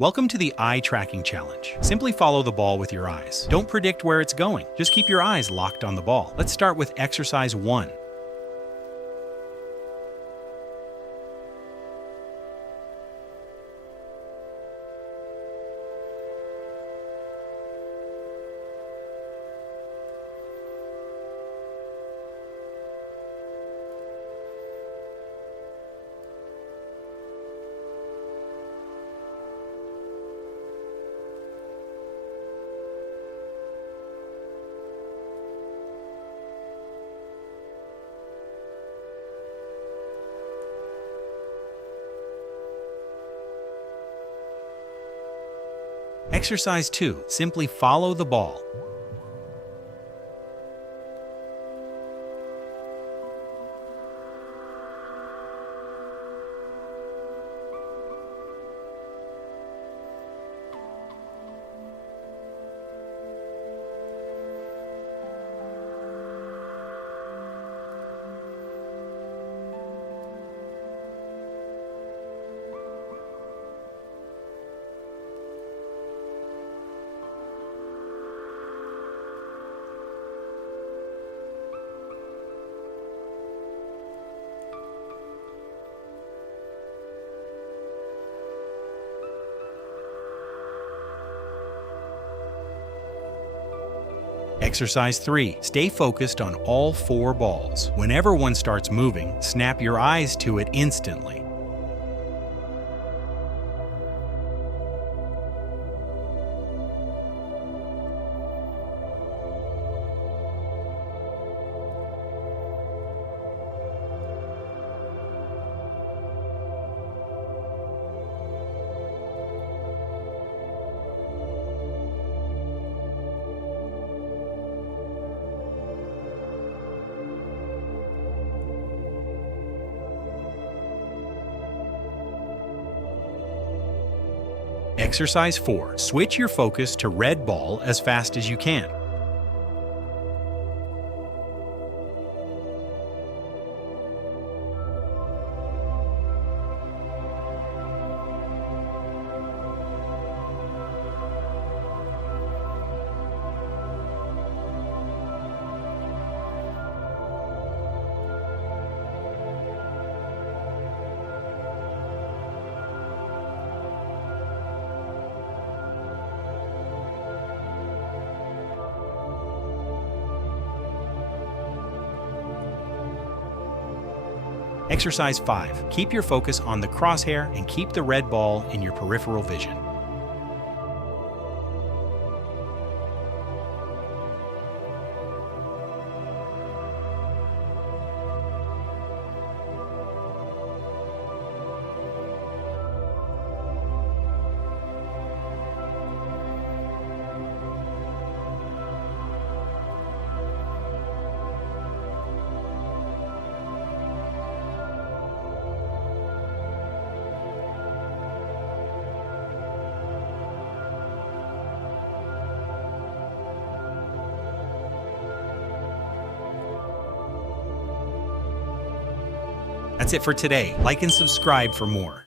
Welcome to the eye tracking challenge. Simply follow the ball with your eyes. Don't predict where it's going. Just keep your eyes locked on the ball. Let's start with exercise 1. Exercise 2. Simply follow the ball. Exercise 3. Stay focused on all 4 balls. Whenever one starts moving, snap your eyes to it instantly. Exercise 4. Switch your focus to red ball as fast as you can. Exercise 5. Keep your focus on the crosshair and keep the red ball in your peripheral vision. That's it for today. Like and subscribe for more.